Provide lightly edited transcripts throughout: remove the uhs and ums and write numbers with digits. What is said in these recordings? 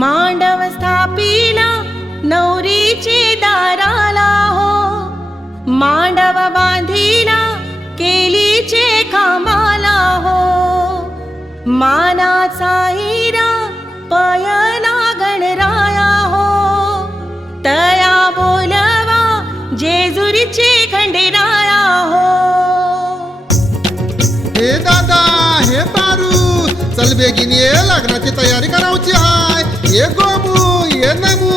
मांडव स्थापिला नवरीचे दाराला हो, मांडव बांधिला केलीचे खांबाला हो, मानाचा हिरा पयला गणराया हो, तया बोलवा जेजुरीचे खंडेराया हो. हे दादा हे पारू, चल बेगीन ये, लग्नाची तयारी करायची हाय. ये गोमू ये नमू,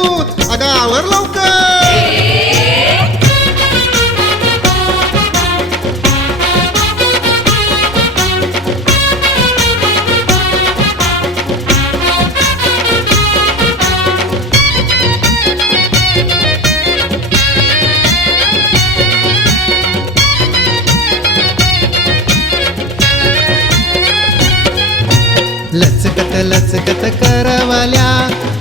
अगं आवर लवकर. लचकत लचकत करवल्या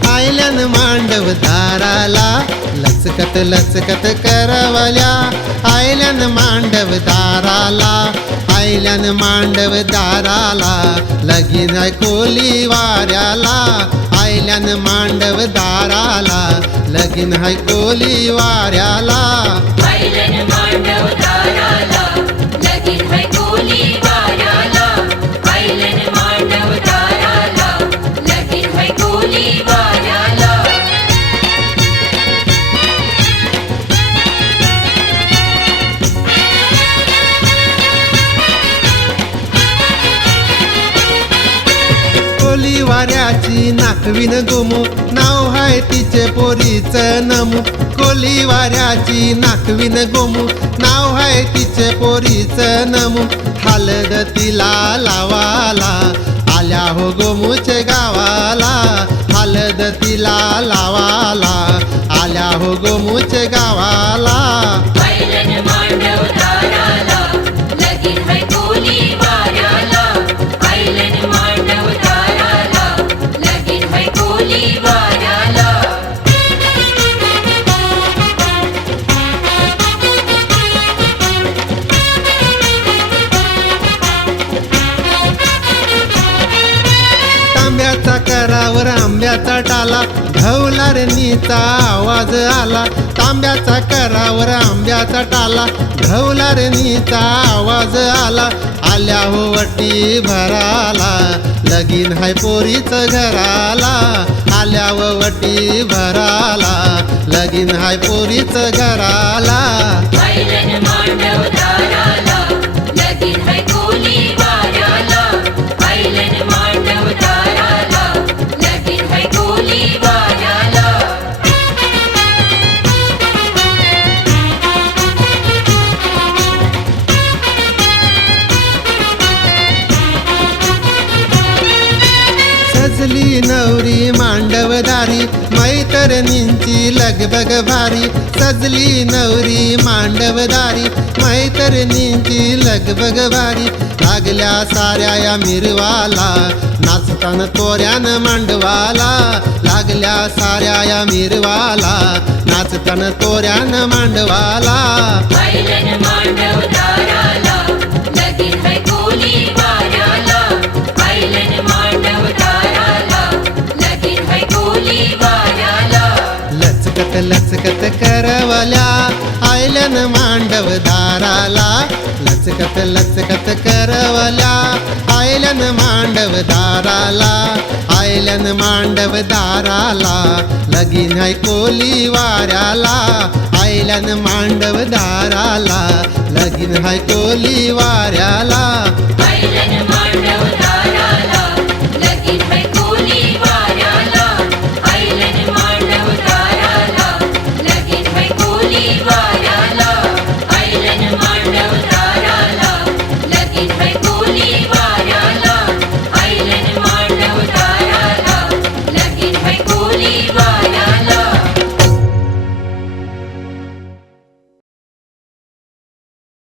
आयल्यान मांडव दाराला, लचकत लचकत करवल्या आयल्यान मांडव दाराला, आयल्यान मांडव दाराला, लगीन आहे कोली वाऱ्याला, आयल्यान मांडव दाराला, लगीन आहे कोली वाऱ्याला. आयल्यान मांडव दाराला, लगीन है कोली वाऱ्याला, आयल्यान मांडव दाराला, लगीन है कोली वाऱ्याला. कोली वाऱ्याची नाकविन गोमू, नाव हाय तिचे पोरीचं नमू. कोली वाऱ्याची नाकविन गोमू, नाव हाय तिचे पोरीचं नमू. हलद तिला लावाला, आल्या हो गोमूचे गावाला, हलद तिला लावाला, आल्या हो गोमूचे गावाला. आयल्यान मांडव दाराला, लगीन है कोली वाऱ्याला, आयल्यान मांडव दाराला, लगीन है कोली वाऱ्याला. तांब्याचा करावर आंब्याचा टाला, ढवलारणीचा आवाज आला. तांब्याचा करावर आंब्याचा टाला, ढवलारणीचा आवाज आला. आल्या हो वटी भराला, लगीन हाय पोरीचं घराला, आल्या हो वटी भराला, लगीन हाय पोरीचं घराला. आयल्यान मांडव दाराला, लगीन है कोली वाऱ्याला, आयल्यान मांडव दाराला, लगीन है कोली वाऱ्याला. सजली नवरी मांडवदारी, मैतरणींची लगबग भारी. सजली नवरी मांडवदारी, मैतरणींची लगबग भारी. लागल्या साऱ्या या मिरवाला, नाचताना तोऱ्यानं मांडवाला, लागल्या साऱ्या या मिरवाला, नाचताना तोऱ्यानं मांडवाला. आयल्यान मांडव दाराला, लगीन है कोली वाऱ्याला, आयल्यान मांडव दाराला, लगीन है कोली वाऱ्याला. लचकत लचकत करवल्या आयल्यान मांडव दाराला, लचकत लचकत करवल्या आयल्यान मांडव दाराला, आयल्यान मांडव दाराला, लगीन हाय कोली वाऱ्याला, आयल्यान मांडव दाराला, लगीन हाय कोली वाऱ्याला. आयल्यान